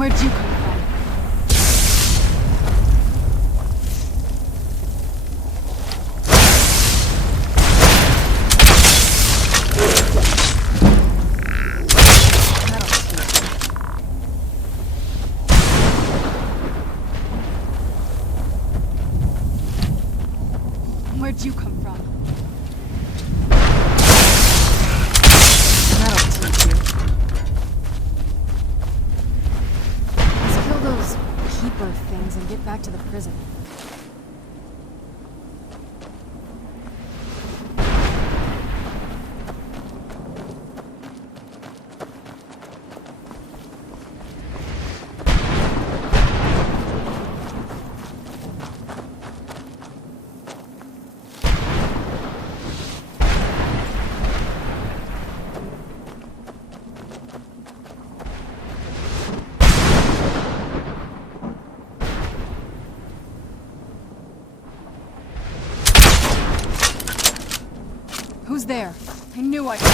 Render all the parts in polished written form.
Where'd you come from? Where'd you come from? That'll teach you. Let's kill those keeper things and get back to the prison. Who's there? I knew I could.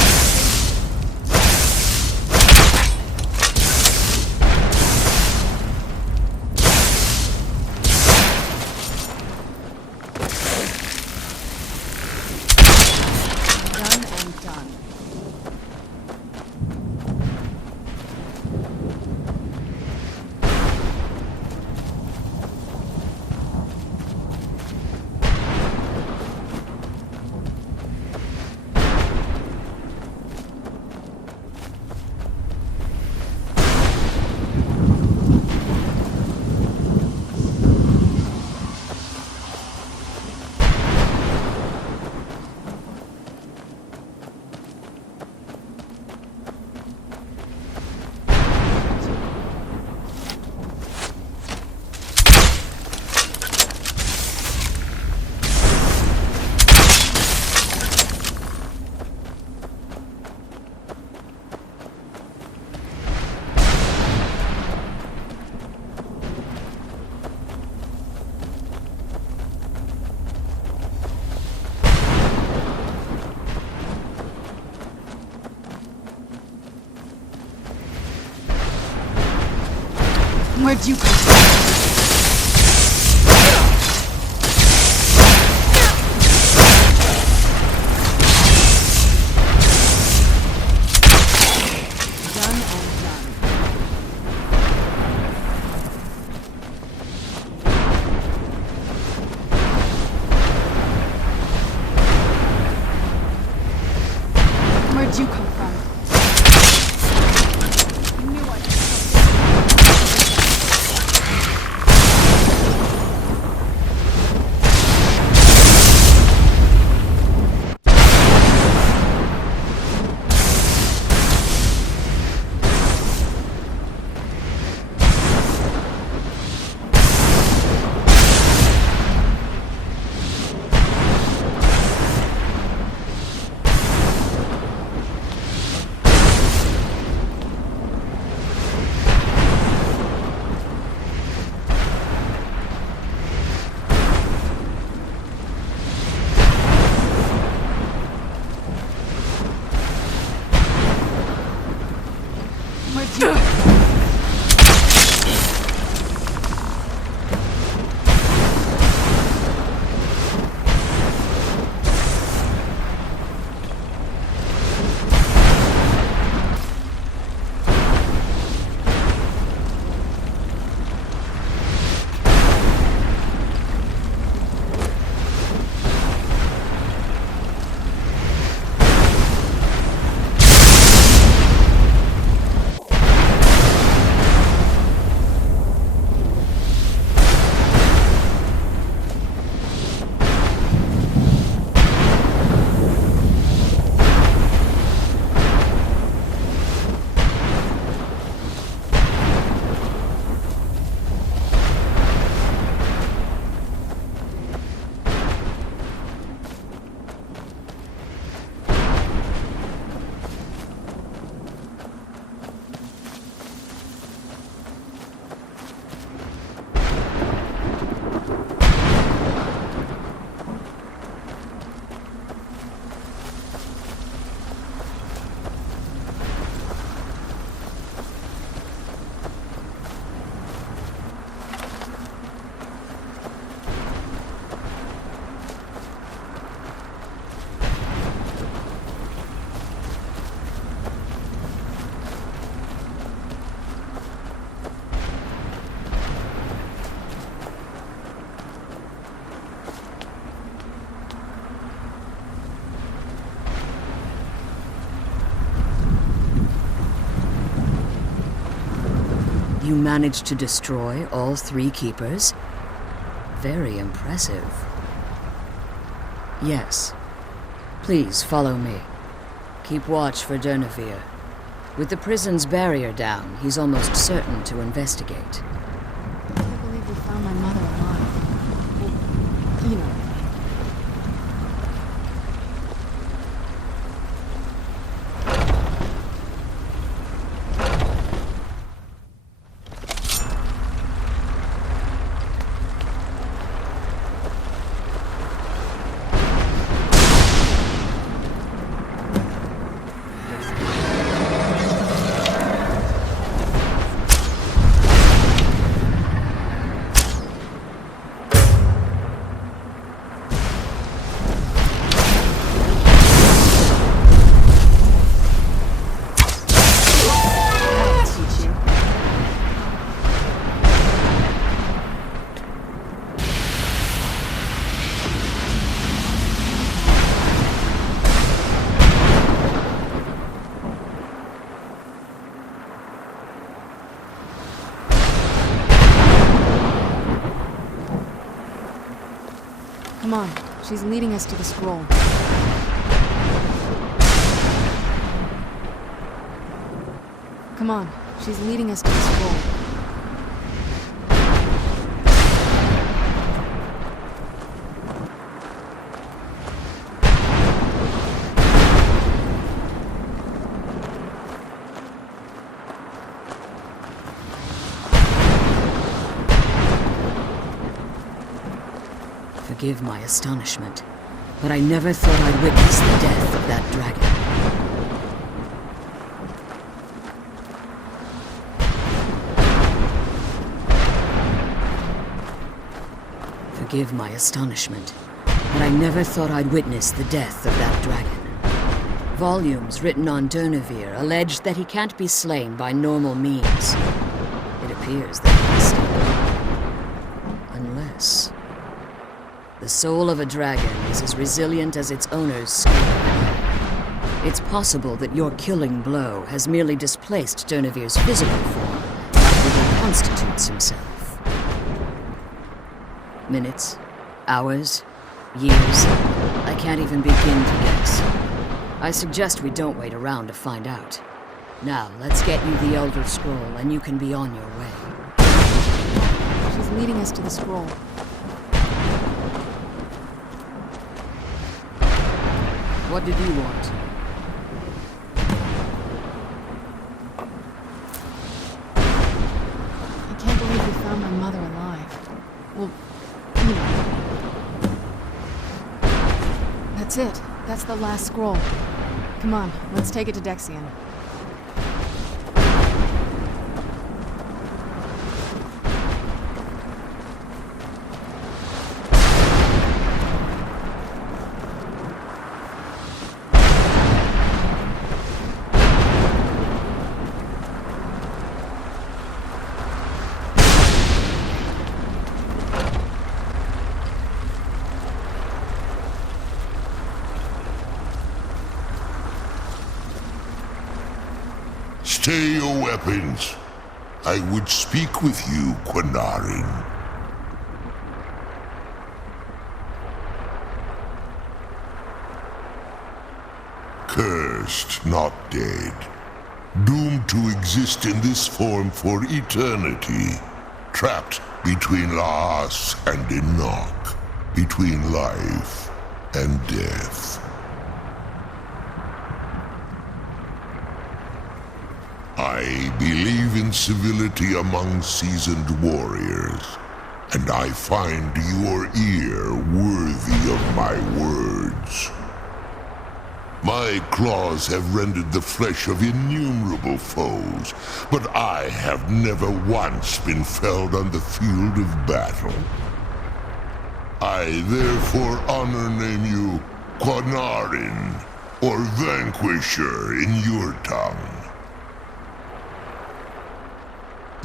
Where'd you come from? Done and done. Where'd you come from? I knew I could. You managed to destroy all 3 keepers? Very impressive. Yes. Please follow me. Keep watch for Durnevere. With the prison's barrier down, he's almost certain to investigate. I can't believe we found my mother alive. Well, you know. Come on, she's leading us to the scroll. Come on, she's leading us to the scroll. Forgive my astonishment, but I never thought I'd witness the death of that dragon. Forgive my astonishment, but I never thought I'd witness the death of that dragon. Volumes written on Durnevere allege that he can't be slain by normal means. It appears that he's unless... The soul of a dragon is as resilient as its owner's skill. It's possible that your killing blow has merely displaced Durnevere's physical form after he constitutes himself. Minutes, hours, years, I can't even begin to guess. I suggest we don't wait around to find out. Now, let's get you the Elder Scroll and you can be on your way. She's leading us to the scroll. What did you want? I can't believe we found my mother alive. Well, you know. That's it. That's the last scroll. Come on, let's take it to Dexion. Stay your weapons. I would speak with you, Quinarin. Cursed, not dead. Doomed to exist in this form for eternity. Trapped between Laas and Enoch. Between life and death. I believe in civility among seasoned warriors, and I find your ear worthy of my words. My claws have rended the flesh of innumerable foes, but I have never once been felled on the field of battle. I therefore name you Quinarin, or Vanquisher in your tongue.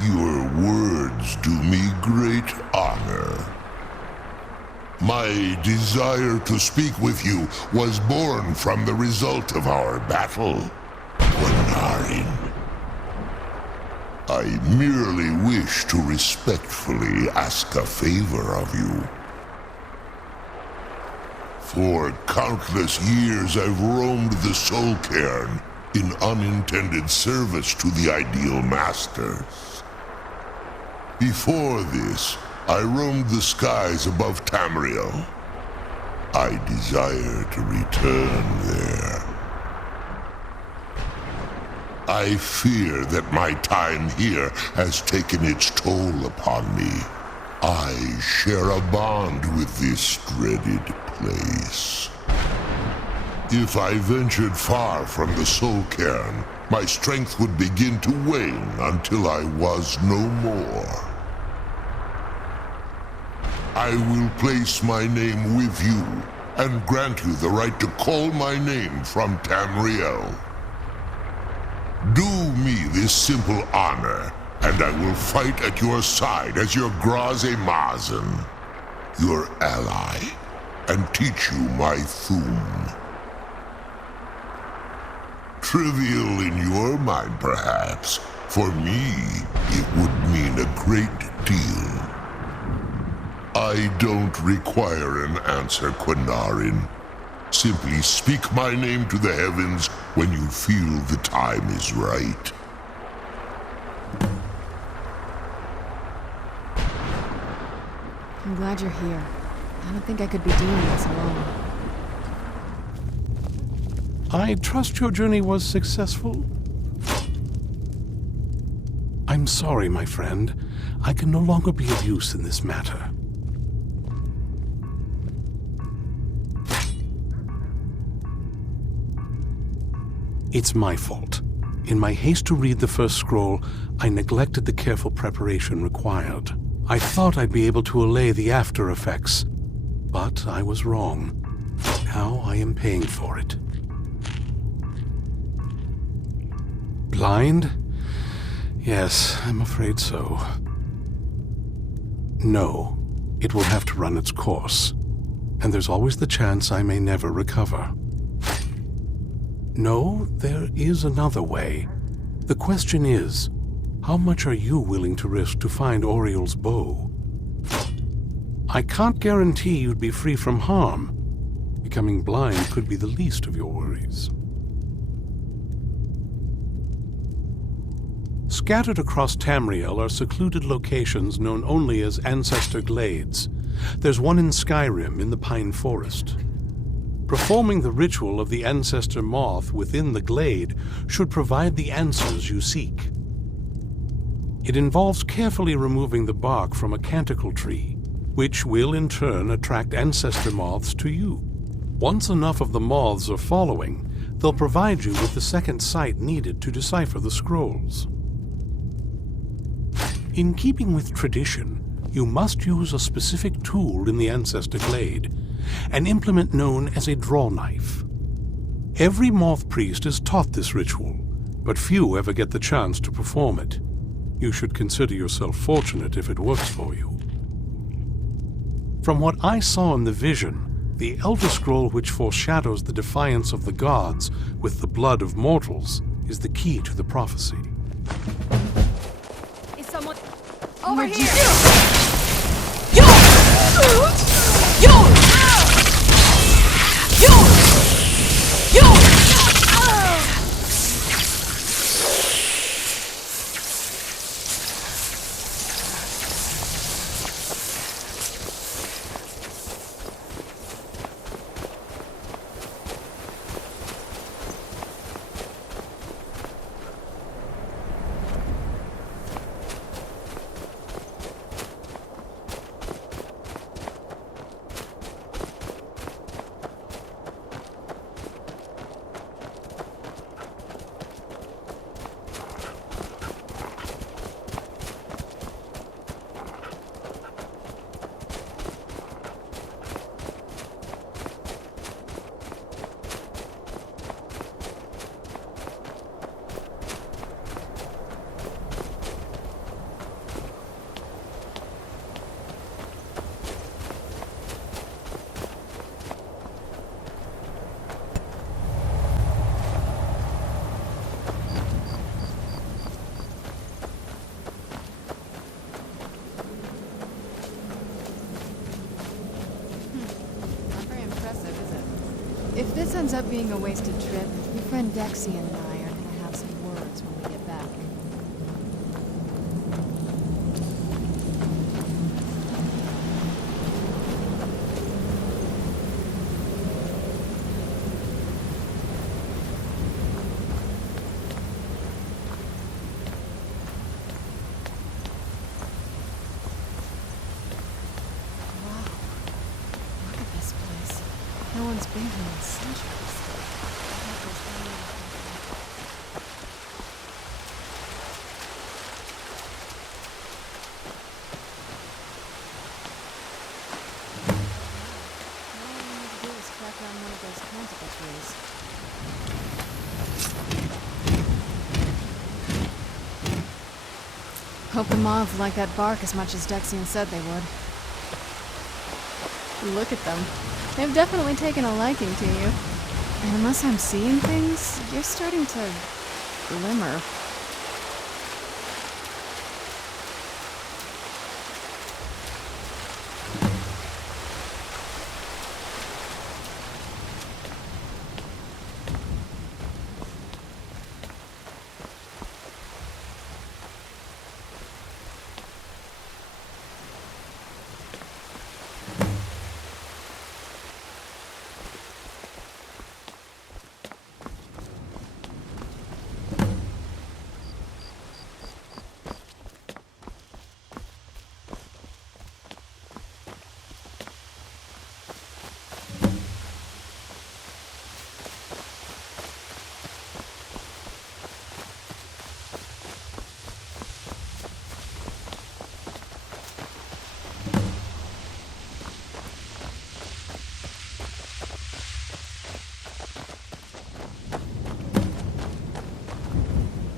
Your words do me great honor. My desire to speak with you was born from the result of our battle, Quinarin. I I merely wish to respectfully ask a favor of you. For countless years I've roamed the Soulcairn in unintended service to the ideal masters. Before this, I roamed the skies above Tamriel. I desire to return there. I fear that my time here has taken its toll upon me. I share a bond with this dreaded place. If I ventured far from the Soulcairn, my strength would begin to wane until I was no more. I will place my name with you and grant you the right to call my name from Tamriel. Do me this simple honor, and I will fight at your side as your Graze Mazen, your ally, and teach you my Thum. Trivial in your mind, perhaps. For me, it would mean a great deal. I don't require an answer, Quinarin. Simply speak my name to the heavens when you feel the time is right. I'm glad you're here. I don't think I could be doing this alone. I trust your journey was successful? I'm sorry, my friend. I can no longer be of use in this matter. It's my fault. In my haste to read the first scroll, I neglected the careful preparation required. I thought I'd be able to allay the after effects, but I was wrong. Now I am paying for it. Blind? Yes, I'm afraid so. No, it will have to run its course, and there's always the chance I may never recover. No, there is another way. The question is, how much are you willing to risk to find Oriel's bow? I can't guarantee you'd be free from harm. Becoming blind could be the least of your worries. Scattered across Tamriel are secluded locations known only as Ancestor Glades. There's one in Skyrim in the Pine Forest. Performing the ritual of the Ancestor Moth within the glade should provide the answers you seek. It involves carefully removing the bark from a canticle tree, which will in turn attract Ancestor Moths to you. Once enough of the moths are following, they'll provide you with the second sight needed to decipher the scrolls. In keeping with tradition, you must use a specific tool in the Ancestor Glade, an implement known as a draw knife. Every moth priest is taught this ritual, but few ever get the chance to perform it. You should consider yourself fortunate if it works for you. From what I saw in the vision, the Elder Scroll which foreshadows the defiance of the gods with the blood of mortals is the key to the prophecy. Is someone over here? Yo! Yo! this ends up being a wasted trip, your friend Dexy and I are gonna have some words when we get back. No one's been here in centuries. All I need to do is track down one of those canticle trees. Hope the moths like that bark as much as Dexian said they would. Look at them. They've definitely taken a liking to you. And unless I'm seeing things, you're starting to glimmer.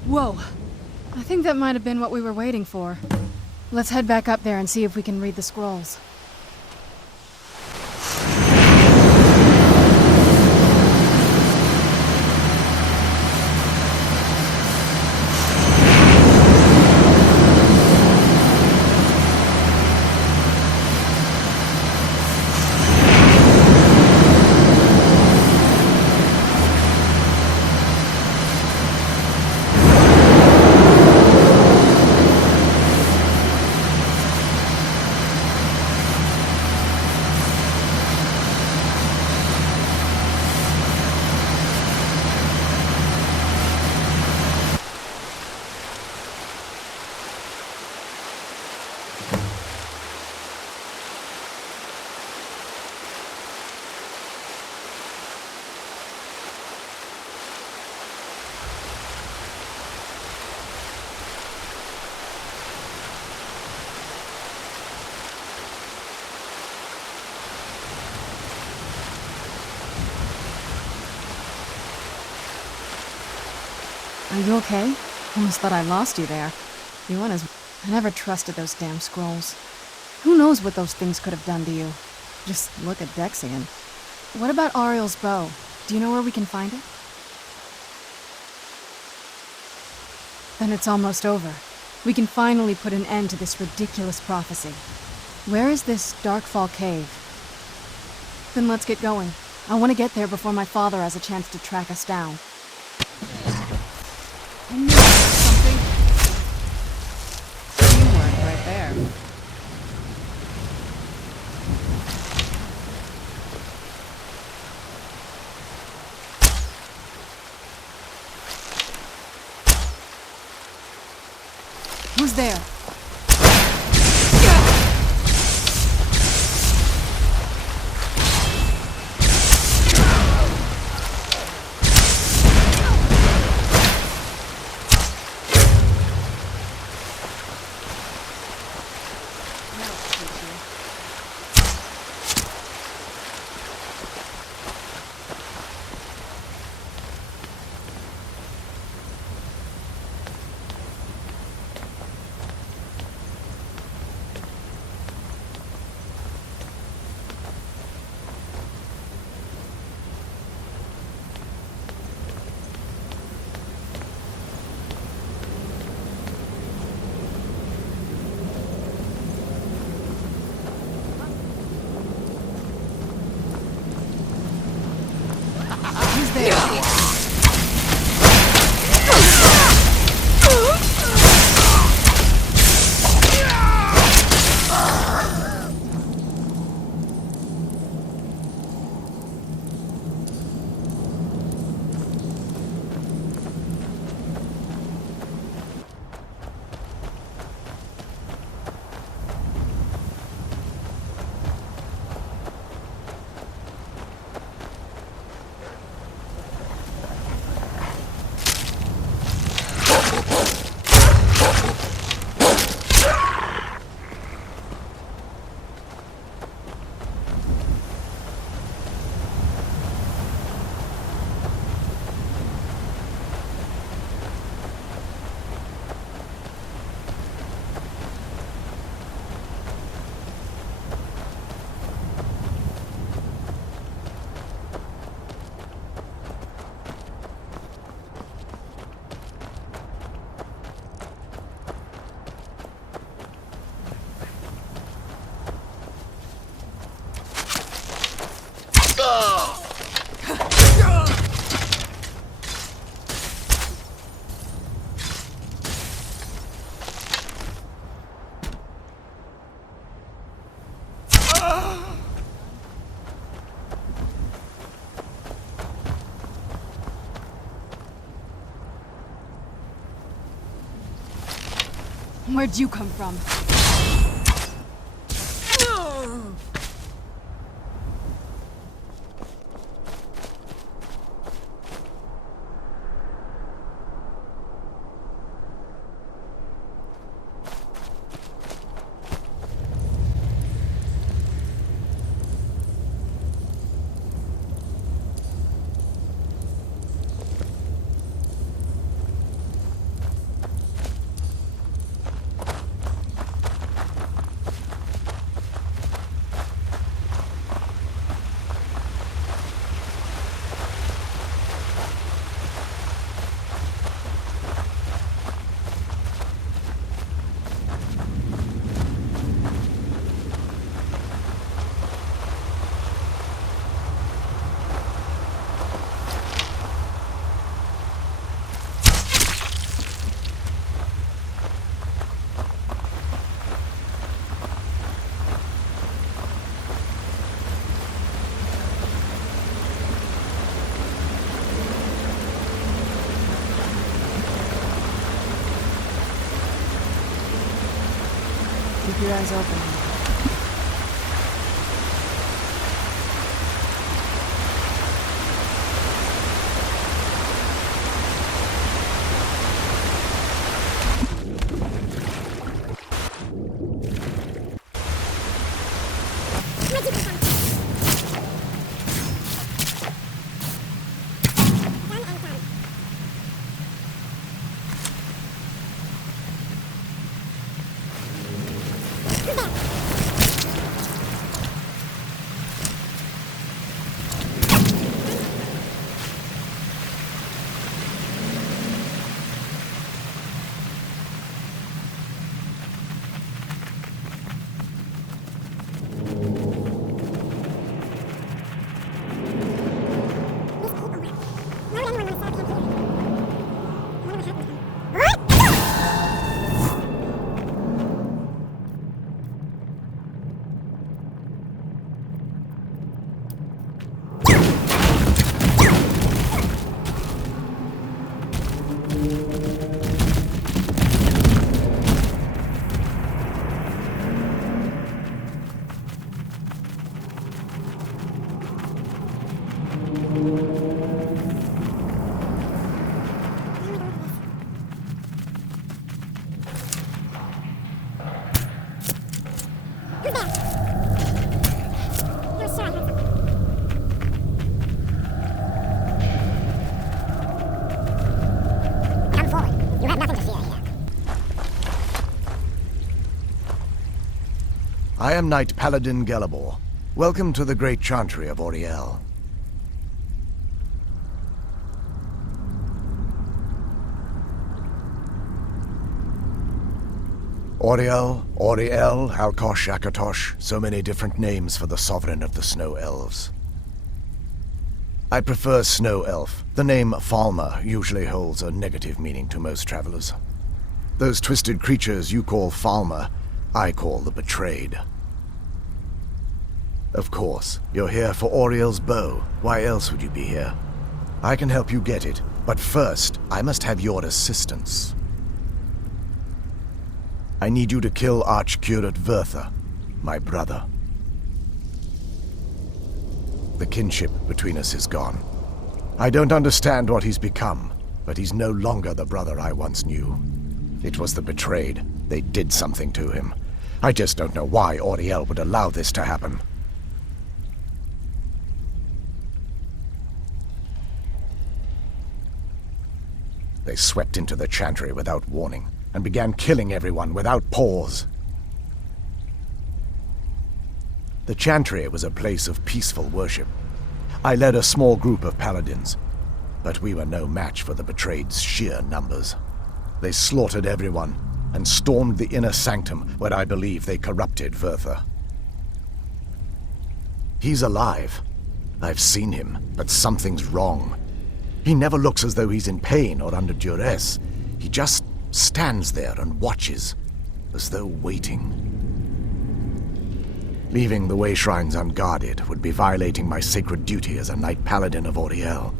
Whoa! I think that might have been what we were waiting for. Let's head back up there and see if we can read the scrolls. Are you okay? Almost thought I lost you there. You weren't as... I never trusted those damn scrolls. Who knows what those things could have done to you? Just look at Dexian. What about Ariel's bow? Do you know where we can find it? Then it's almost over. We can finally put an end to this ridiculous prophecy. Where is this Darkfall cave? Then let's get going. I want to get there before my father has a chance to track us down. I knew something. Teamwork right there. Who's there? Where'd you come from? Keep your eyes open. I am Knight Paladin Gelabor. Welcome to the Great Chantry of Auriel. Auriel, Alkosh, Akatosh, so many different names for the sovereign of the Snow Elves. I prefer Snow Elf. The name Falmer usually holds a negative meaning to most travelers. Those twisted creatures you call Falmer, I call the Betrayed. Of course, you're here for Auriel's bow. Why else would you be here? I can help you get it, but first, I must have your assistance. I need you to kill Archcurate Vertha, my brother. The kinship between us is gone. I don't understand what he's become, but he's no longer the brother I once knew. It was the Betrayed. They did something to him. I just don't know why Auriel would allow this to happen. They swept into the Chantry without warning, and began killing everyone without pause. The Chantry was a place of peaceful worship. I led a small group of paladins, but we were no match for the Betrayed's sheer numbers. They slaughtered everyone, and stormed the inner sanctum where I believe they corrupted Vertha. He's alive. I've seen him, but something's wrong. He never looks as though he's in pain or under duress. He just stands there and watches, as though waiting. Leaving the way shrines unguarded would be violating my sacred duty as a Knight Paladin of Auriel,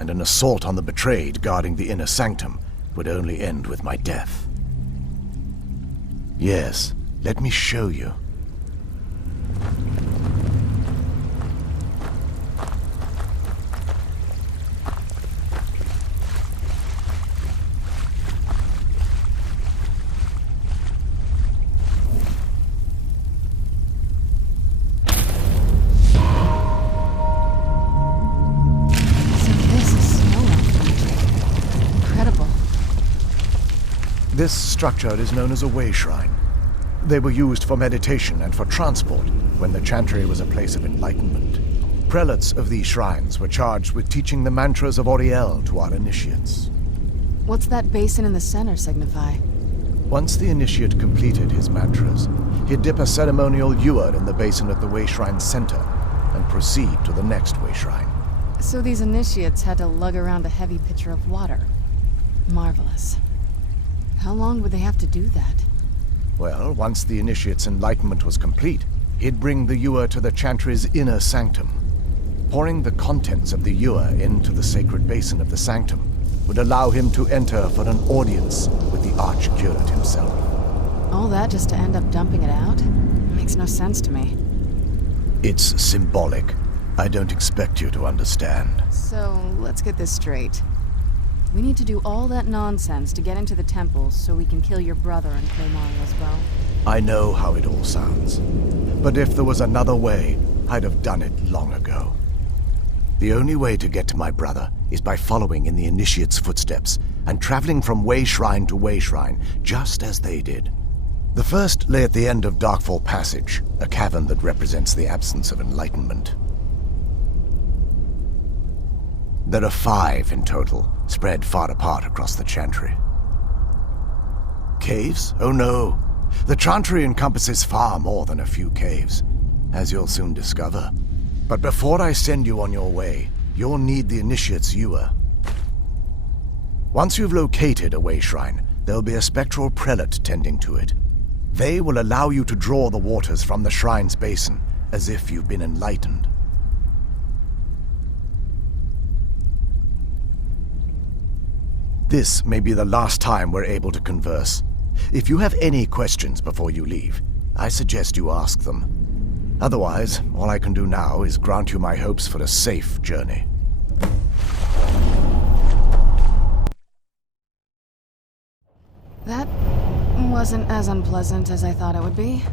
and an assault on the Betrayed guarding the inner sanctum would only end with my death. Yes, let me show you. This structure is known as a way shrine. They were used for meditation and for transport when the chantry was a place of enlightenment. Prelates of these shrines were charged with teaching the mantras of Auriel to our initiates. What's that basin in the center signify? Once the initiate completed his mantras, he'd dip a ceremonial ewer in the basin at the way shrine's center and proceed to the next way shrine. So these initiates had to lug around a heavy pitcher of water. Marvelous. How long would they have to do that? Well, once the initiate's enlightenment was complete, he'd bring the ewer to the chantry's inner sanctum. Pouring the contents of the ewer into the sacred basin of the sanctum would allow him to enter for an audience with the arch-curate himself. All that just to end up dumping it out? Makes no sense to me. It's symbolic. I don't expect you to understand. So, let's get this straight. We need to do all that nonsense to get into the temples so we can kill your brother and Claymore as well. I know how it all sounds. But if there was another way, I'd have done it long ago. The only way to get to my brother is by following in the initiate's footsteps and traveling from way shrine to way shrine, just as they did. The first lay at the end of Darkfall Passage, a cavern that represents the absence of enlightenment. There are 5 in total, spread far apart across the chantry. Caves? Oh no. The chantry encompasses far more than a few caves, as you'll soon discover. But before I send you on your way, you'll need the initiate's ewer. Once you've located a way shrine, there'll be a spectral prelate tending to it. They will allow you to draw the waters from the shrine's basin, as if you've been enlightened. This may be the last time we're able to converse. If you have any questions before you leave, I suggest you ask them. Otherwise, all I can do now is grant you my hopes for a safe journey. That wasn't as unpleasant as I thought it would be.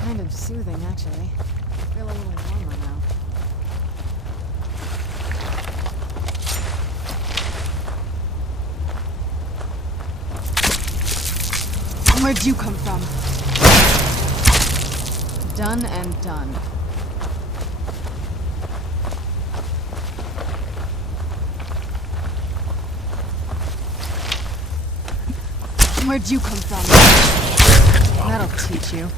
Kind of soothing, actually. I feel a little warmer now. Where'd you come from? Done and done. Where'd you come from? That'll teach you.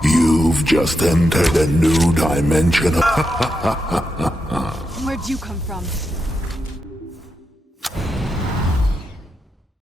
You've just entered a new dimension. Where'd you come from?